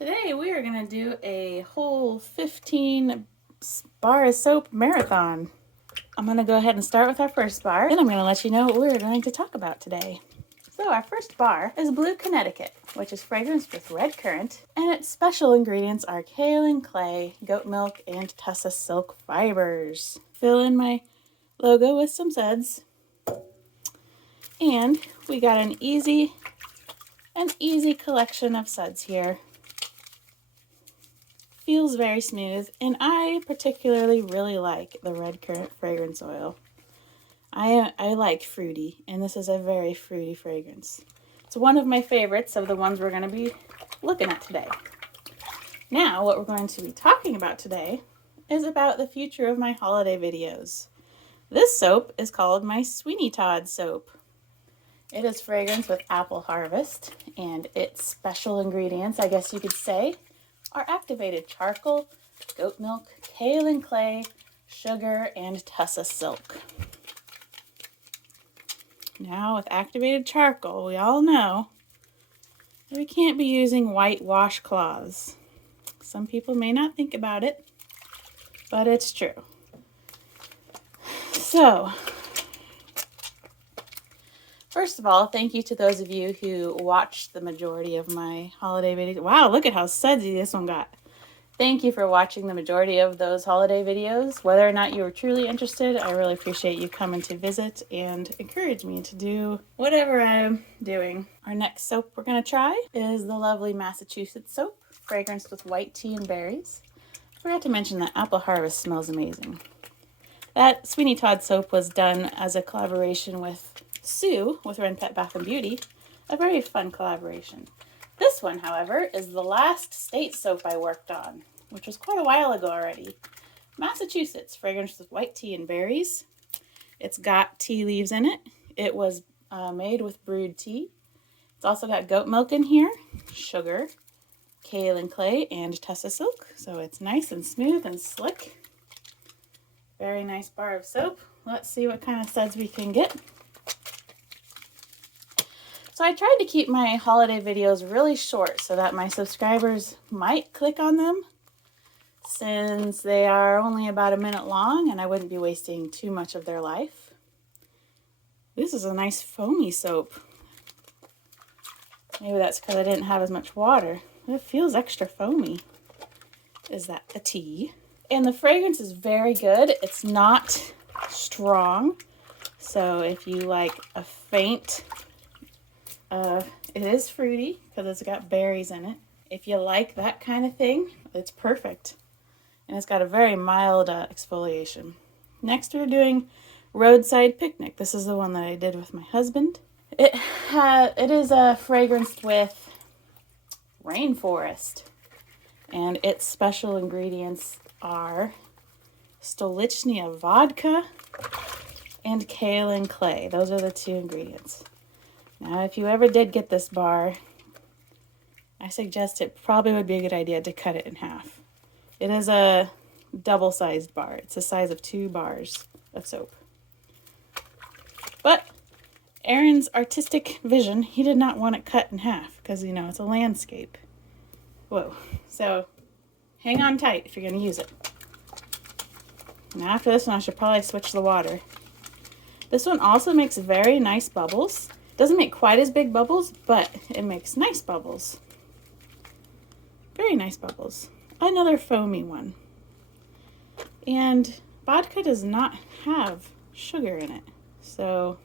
Today we are going to do a whole 15 bar of soap marathon. I'm going to go ahead and start with our first bar, then I'm going to let you know what we're going to talk about today. So our first bar is Blue Connecticut, which is fragranced with red currant, and its special ingredients are kaolin clay, goat milk, and tussa silk fibers. Fill in my logo with some suds, and we got an easy collection of suds here. Feels very smooth, and I particularly really like the red currant fragrance oil. I like fruity, and this is a very fruity fragrance. It's one of my favorites of the ones we're going to be looking at today. Now, what we're going to be talking about today is about the future of my holiday videos. This soap is called my Sweeney Todd soap. It is fragranced with apple harvest, and its special ingredients, I guess you could say, are activated charcoal, goat milk, kaolin clay, sugar, and tussa silk. Now, with activated charcoal, we all know that we can't be using white washcloths. Some people may not think about it, but it's true. So, first of all, thank you to those of you who watched the majority of my holiday videos. Wow, look at how sudsy this one got. Thank you for watching the majority of those holiday videos. Whether or not you were truly interested, I really appreciate you coming to visit and encourage me to do whatever I'm doing. Our next soap we're going to try is the lovely Massachusetts soap, fragranced with white tea and berries. I forgot to mention that apple harvest smells amazing. That Sweeney Todd soap was done as a collaboration with Sue with Ren Pet Bath & Beauty, a very fun collaboration. This one, however, is the last state soap I worked on, which was quite a while ago already. Massachusetts, fragranced with white tea and berries. It's got tea leaves in it. It was made with brewed tea. It's also got goat milk in here, sugar, kaolin clay, and tussa silk, so it's nice and smooth and slick. Very nice bar of soap. Let's see what kind of suds we can get. So I tried to keep my holiday videos really short so that my subscribers might click on them, since they are only about a minute long and I wouldn't be wasting too much of their life. This is a nice foamy soap. Maybe that's because I didn't have as much water. It feels extra foamy. Is that a tea? And the fragrance is very good. It's not strong. So if you like a faint, it is fruity because it's got berries in it. If you like that kind of thing, it's perfect. And it's got a very mild exfoliation. Next we're doing Roadside Picnic. This is the one that I did with my husband. It is fragranced with rainforest. And its special ingredients are Stolichnia vodka and kaolin clay. Those are the two ingredients. Now, if you ever did get this bar, I suggest it probably would be a good idea to cut it in half. It is a double-sized bar. It's the size of 2 bars of soap. But Aaron's artistic vision, he did not want it cut in half because, you know, it's a landscape. Whoa. So hang on tight if you're going to use it. Now after this one, I should probably switch the water. This one also makes very nice bubbles. Doesn't make quite as big bubbles, but it makes nice bubbles. Very nice bubbles. Another foamy one. And vodka does not have sugar in it. So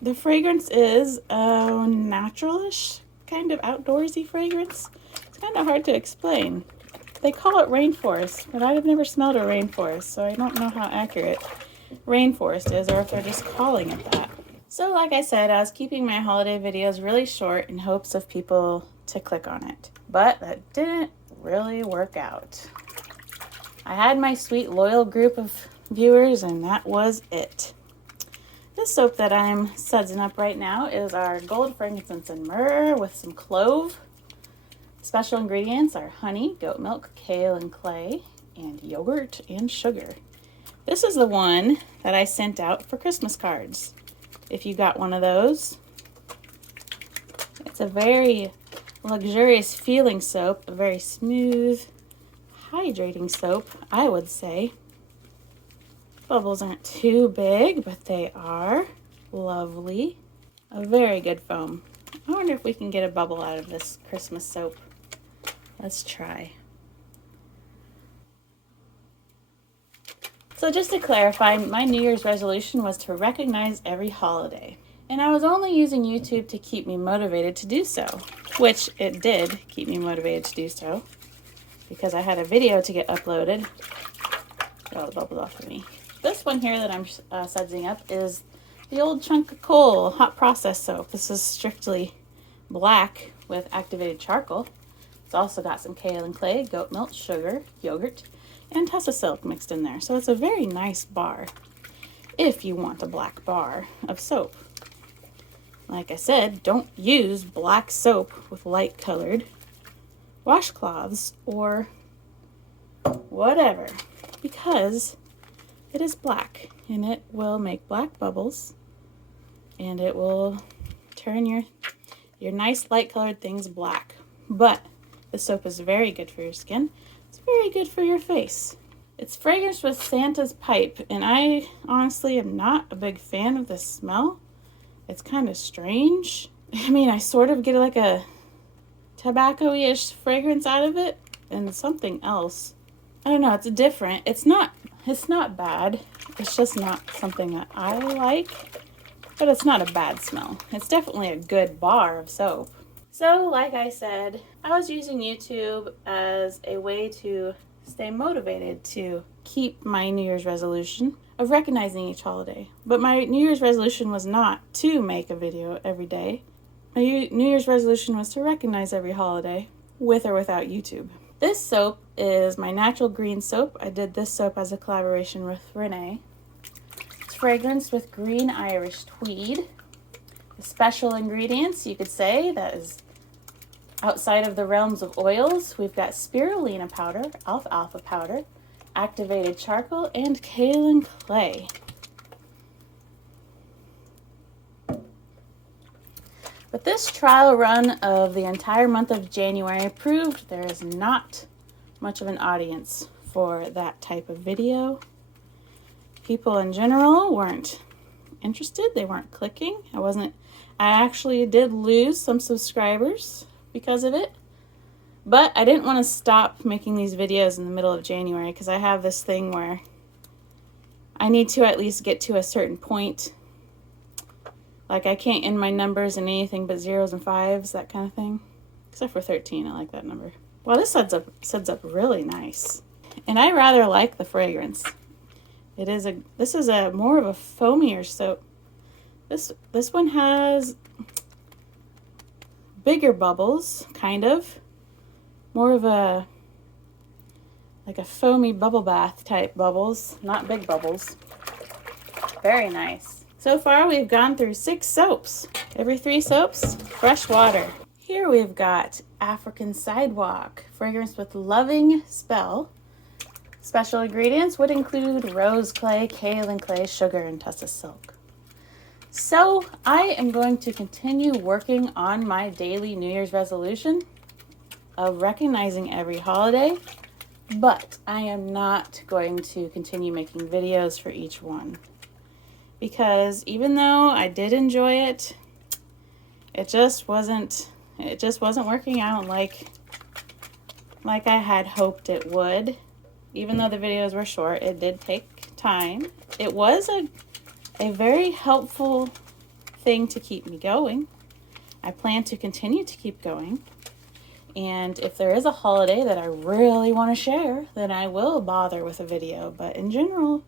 the fragrance is a naturalish, kind of outdoorsy fragrance. It's kind of hard to explain. They call it rainforest, but I've never smelled a rainforest, so I don't know how accurate rainforest is or if they're just calling it that. So like I said, I was keeping my holiday videos really short in hopes of people to click on it. But that didn't really work out. I had my sweet loyal group of viewers and that was it. This soap that I'm sudsing up right now is our gold frankincense and myrrh with some clove. Special ingredients are honey, goat milk, kaolin clay, and yogurt and sugar. This is the one that I sent out for Christmas cards. If you got one of those, it's a very luxurious feeling soap, a very smooth, hydrating soap, I would say. Bubbles aren't too big, but they are lovely. A very good foam. I wonder if we can get a bubble out of this Christmas soap. Let's try. So just to clarify, my New Year's resolution was to recognize every holiday. And I was only using YouTube to keep me motivated to do so, which it did keep me motivated to do so, because I had a video to get uploaded. Got all the bubbles off of me. This one here that I'm sudsing up is the Old Chunk of Coal hot process soap. This is strictly black with activated charcoal. It's also got some kale and clay, goat milk, sugar, yogurt, and Tussa silk mixed in there. So it's a very nice bar if you want a black bar of soap. Like I said, don't use black soap with light colored washcloths or whatever, because it is black and it will make black bubbles and it will turn your nice light colored things black. But the soap is very good for your skin. It's very good for your face. It's fragranced with Santa's pipe, and I honestly am not a big fan of the smell. It's kind of strange. I mean, I sort of get like a tobacco-ish fragrance out of it and something else. I don't know, it's different. It's not bad. It's just not something that I like, but it's not a bad smell. It's definitely a good bar of soap. So, like I said, I was using YouTube as a way to stay motivated to keep my New Year's resolution of recognizing each holiday. But my New Year's resolution was not to make a video every day. My New Year's resolution was to recognize every holiday with or without YouTube. This soap is my natural green soap. I did this soap as a collaboration with Renee. It's fragranced with green Irish tweed. The special ingredients, you could say, that is outside of the realms of oils. We've got spirulina powder, alfalfa powder, activated charcoal, and kale and clay. But this trial run of the entire month of January proved there is not much of an audience for that type of video. People in general weren't interested. They weren't clicking. I actually did lose some subscribers because of it. But I didn't want to stop making these videos in the middle of January because I have this thing where I need to at least get to a certain point. Like I can't end my numbers in anything but zeros and fives, that kind of thing. Except for 13, I like that number. Well, this suds up really nice. And I rather like the fragrance. This is a more of a foamier soap. This one has bigger bubbles, kind of. More of a foamy bubble bath type bubbles, not big bubbles. Very nice. So far we've gone through 6 soaps. Every 3 soaps, fresh water. Here we've got African Sidewalk, fragrance with loving spell. Special ingredients would include rose clay, kale and clay, sugar, and Tussa silk. So I am going to continue working on my daily New Year's resolution of recognizing every holiday, but I am not going to continue making videos for each one. Because even though I did enjoy it, it just wasn't working out like I had hoped it would. Even though the videos were short, it did take time. It was a very helpful thing to keep me going. I plan to continue to keep going. And if there is a holiday that I really want to share, then I will bother with a video. But in general,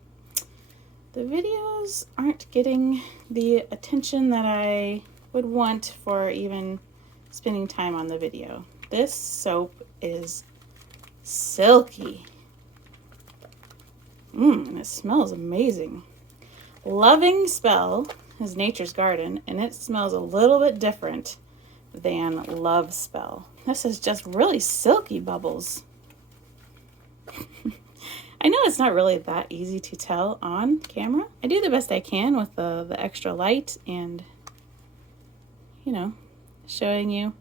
the videos aren't getting the attention that I would want for even spending time on the video. This soap is silky. And it smells amazing. Loving Spell is Nature's Garden, and it smells a little bit different than Love Spell. This is just really silky bubbles. I know it's not really that easy to tell on camera. I do the best I can with the extra light and, you know, showing you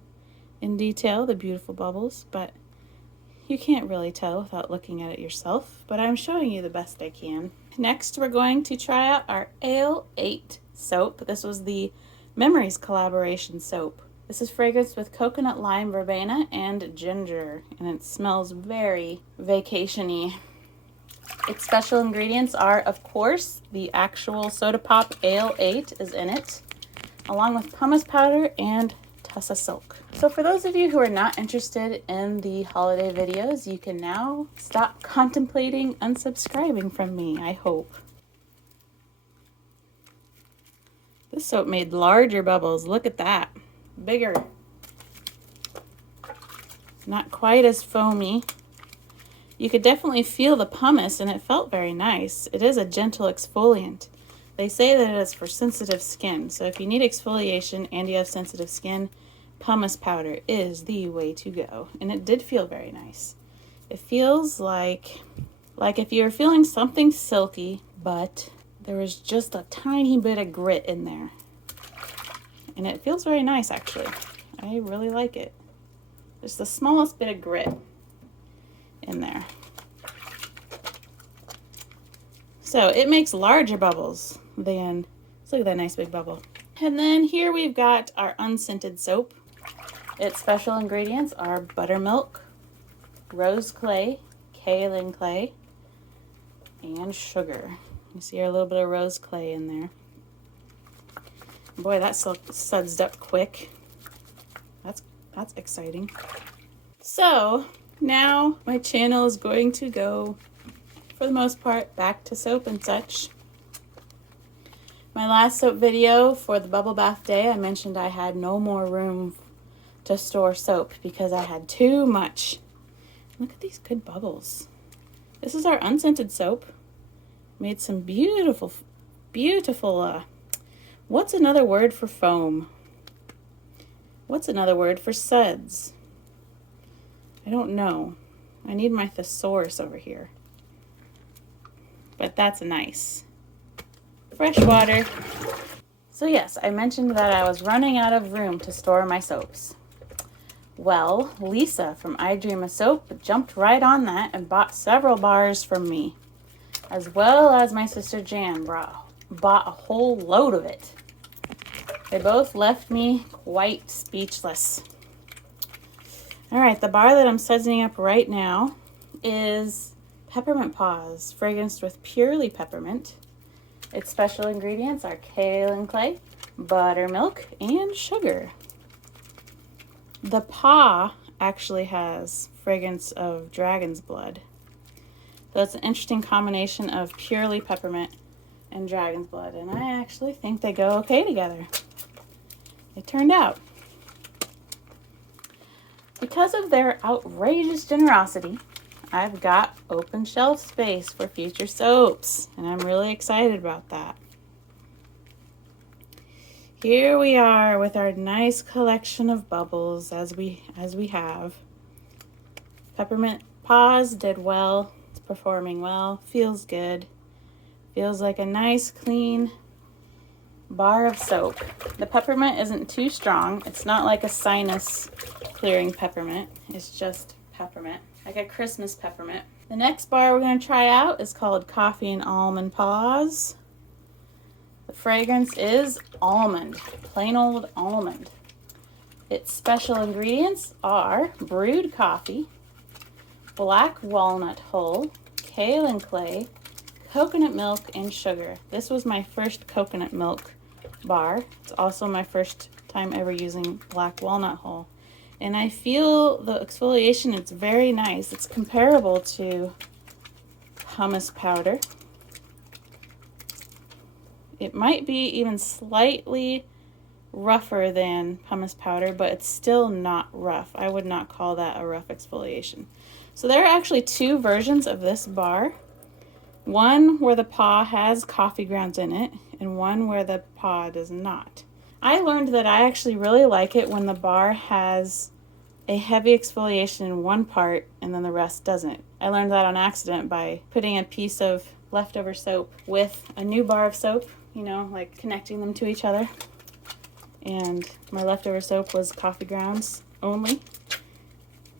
in detail the beautiful bubbles, but you can't really tell without looking at it yourself, but I'm showing you the best I can. Next, we're going to try out our Ale 8 soap. This was the Memories collaboration soap. This is fragranced with coconut, lime, verbena, and ginger, and it smells very vacation-y. Its special ingredients are, of course, the actual soda pop Ale 8 is in it, along with pumice powder and Tussa silk. So for those of you who are not interested in the holiday videos, you can now stop contemplating unsubscribing from me, I hope. This soap made larger bubbles. Look at that. Bigger. Not quite as foamy. You could definitely feel the pumice, and it felt very nice. It is a gentle exfoliant. They say that it is for sensitive skin, so if you need exfoliation and you have sensitive skin, pumice powder is the way to go. And it did feel very nice. It feels like if you were feeling something silky, but there was just a tiny bit of grit in there. And it feels very nice, actually. I really like it. Just the smallest bit of grit in there. So it makes larger bubbles than, let's look at that nice big bubble. And then here we've got our unscented soap. Its special ingredients are buttermilk, rose clay, kaolin clay, and sugar. You see a little bit of rose clay in there. Boy, that sudsed up quick. That's exciting. So now my channel is going to go, for the most part, back to soap and such. My last soap video for the bubble bath day, I mentioned I had no more room to store soap because I had too much. Look at these good bubbles. This is our unscented soap. Made some beautiful, what's another word for foam? What's another word for suds? I don't know. I need my thesaurus over here. But that's nice. Fresh water. So yes, I mentioned that I was running out of room to store my soaps. Well, Lisa from I Dream of Soap jumped right on that and bought several bars from me, as well as my sister Jan bought a whole load of it. They both left me quite speechless. All right, the bar that I'm sudsing up right now is Peppermint Paws, fragranced with purely peppermint. Its special ingredients are kaolin clay, buttermilk, and sugar. The paw actually has fragrance of dragon's blood. So it's an interesting combination of purely peppermint and dragon's blood, and I actually think they go okay together. It turned out. Because of their outrageous generosity, I've got open shelf space for future soaps, and I'm really excited about that. Here we are with our nice collection of bubbles as we have. Peppermint Paws did well. It's performing well. Feels good. Feels like a nice clean bar of soap. The peppermint isn't too strong. It's not like a sinus clearing peppermint. It's just peppermint, like a Christmas peppermint. The next bar we're going to try out is called Coffee and Almond Paws. The fragrance is almond, plain old almond. Its special ingredients are brewed coffee, black walnut hull, kaolin clay, coconut milk, and sugar. This was my first coconut milk bar. It's also my first time ever using black walnut hull. And I feel the exfoliation, it's very nice. It's comparable to pumice powder. It might be even slightly rougher than pumice powder, but it's still not rough. I would not call that a rough exfoliation. So there are actually two versions of this bar. One where the paw has coffee grounds in it, and one where the paw does not. I learned that I actually really like it when the bar has a heavy exfoliation in one part and then the rest doesn't. I learned that on accident by putting a piece of leftover soap with a new bar of soap, you know, like connecting them to each other. And my leftover soap was coffee grounds. only.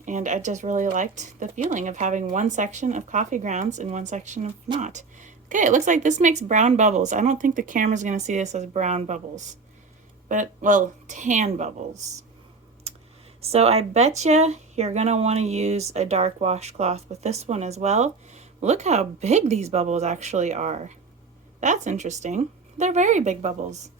And I just really liked the feeling of having one section of coffee grounds and one section of not. Okay, it looks like this makes brown bubbles. I don't think the camera's going to see this as brown bubbles. But, well, tan bubbles. So I bet you're going to want to use a dark washcloth with this one as well. Look how big these bubbles actually are. That's interesting. They're very big bubbles.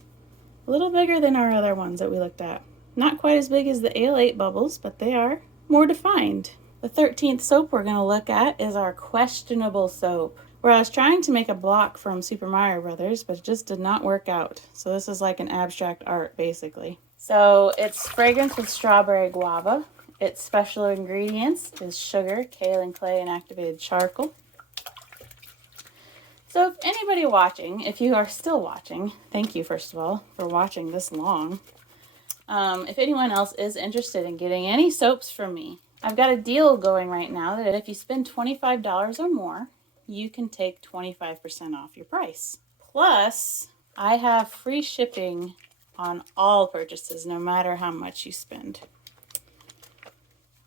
A little bigger than our other ones that we looked at. Not quite as big as the Ale 8 bubbles, but they are more defined. The 13th soap we're going to look at is our questionable soap, where I was trying to make a block from Super Mario Brothers, but it just did not work out. So this is like an abstract art, basically. So it's fragrance with strawberry guava. Its special ingredients is sugar, kaolin clay, and activated charcoal. So if anybody watching, if you are still watching, thank you first of all for watching this long. If anyone else is interested in getting any soaps from me, I've got a deal going right now that if you spend $25 or more, you can take 25% off your price. Plus, I have free shipping on all purchases, no matter how much you spend.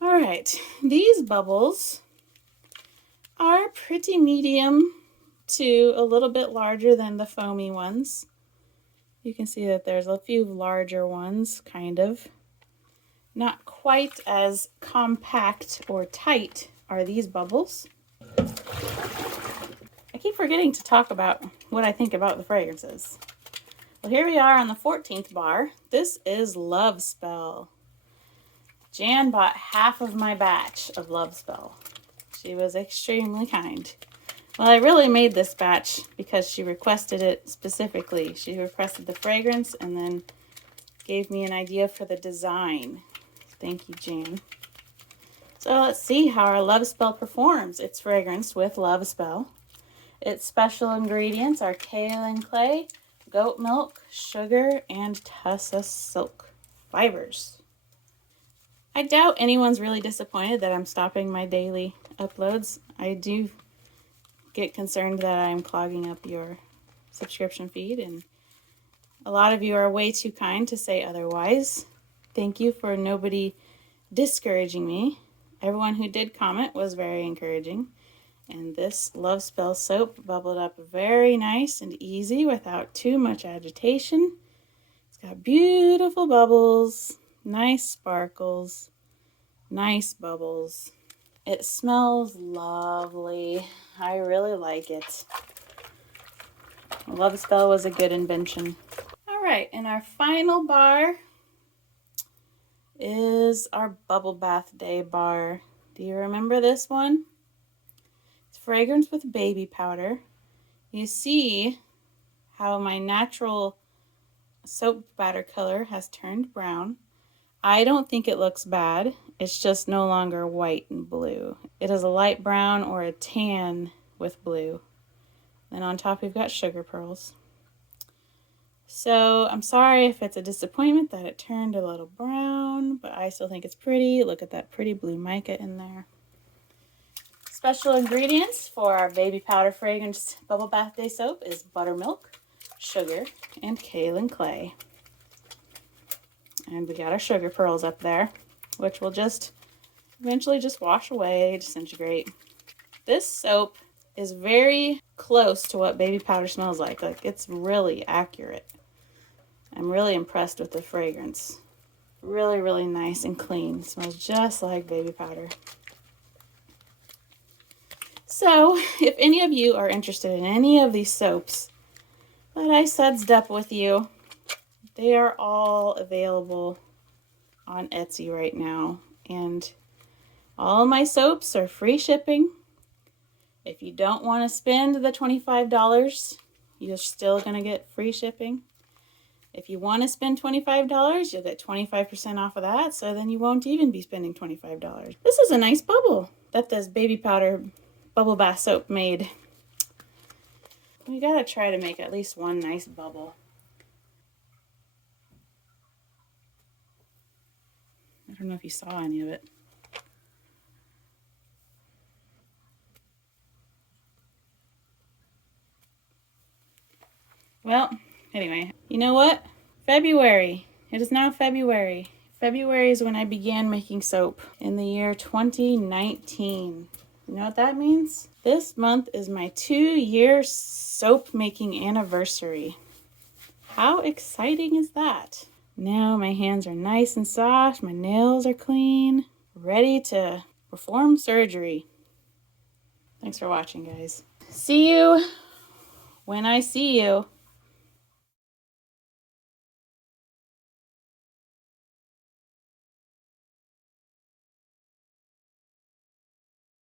All right, these bubbles are pretty medium to a little bit larger than the foamy ones. You can see that there's a few larger ones, kind of. Not quite as compact or tight are these bubbles. I keep forgetting to talk about what I think about the fragrances. Well, here we are on the 14th bar. This is Love Spell. Jan bought half of my batch of Love Spell. She was extremely kind. Well, I really made this batch because she requested it specifically. She requested the fragrance and then gave me an idea for the design. Thank you, Jan. So let's see how our Love Spell performs. It's fragranced with Love Spell. Its special ingredients are kaolin clay, goat milk, sugar, and tussa silk fibers. I doubt anyone's really disappointed that I'm stopping my daily uploads. I do get concerned that I'm clogging up your subscription feed, and a lot of you are way too kind to say otherwise. Thank you for nobody discouraging me. Everyone who did comment was very encouraging, and this Love Spell soap bubbled up very nice and easy without too much agitation. It's got beautiful bubbles, nice sparkles, nice bubbles. It smells lovely. I really like it. Love Spell was a good invention. All right, and our final bar is our Bubble Bath Day bar. Do you remember this one? It's fragrance with baby powder. You see how my natural soap batter color has turned brown. I don't think it looks bad. It's just no longer white and blue. It is a light brown or a tan with blue. Then on top we've got sugar pearls. So I'm sorry if it's a disappointment that it turned a little brown, but I still think it's pretty. Look at that pretty blue mica in there. Special ingredients for our baby powder fragrance Bubble Bath Day soap is buttermilk, sugar, and kaolin clay. And we got our sugar pearls up there, which will just eventually just wash away, disintegrate. This soap is very close to what baby powder smells like. Like, it's really accurate. I'm really impressed with the fragrance. Really, really nice and clean. It smells just like baby powder. So, if any of you are interested in any of these soaps that I sudsed up with you, they are all available on Etsy right now. And all my soaps are free shipping. If you don't want to spend the $25, you're still going to get free shipping. If you want to spend $25, you'll get 25% off of that, so then you won't even be spending $25. This is a nice bubble that this baby powder bubble bath soap made. We gotta try to make at least one nice bubble. I don't know if you saw any of it. Well, anyway, you know what? February. It is now February. February is when I began making soap in the year 2019. You know what that means? This month is my 2-year soap making anniversary. How exciting is that? Now my hands are nice and soft, my nails are clean, ready to perform surgery. Thanks for watching, guys. See you when I see you.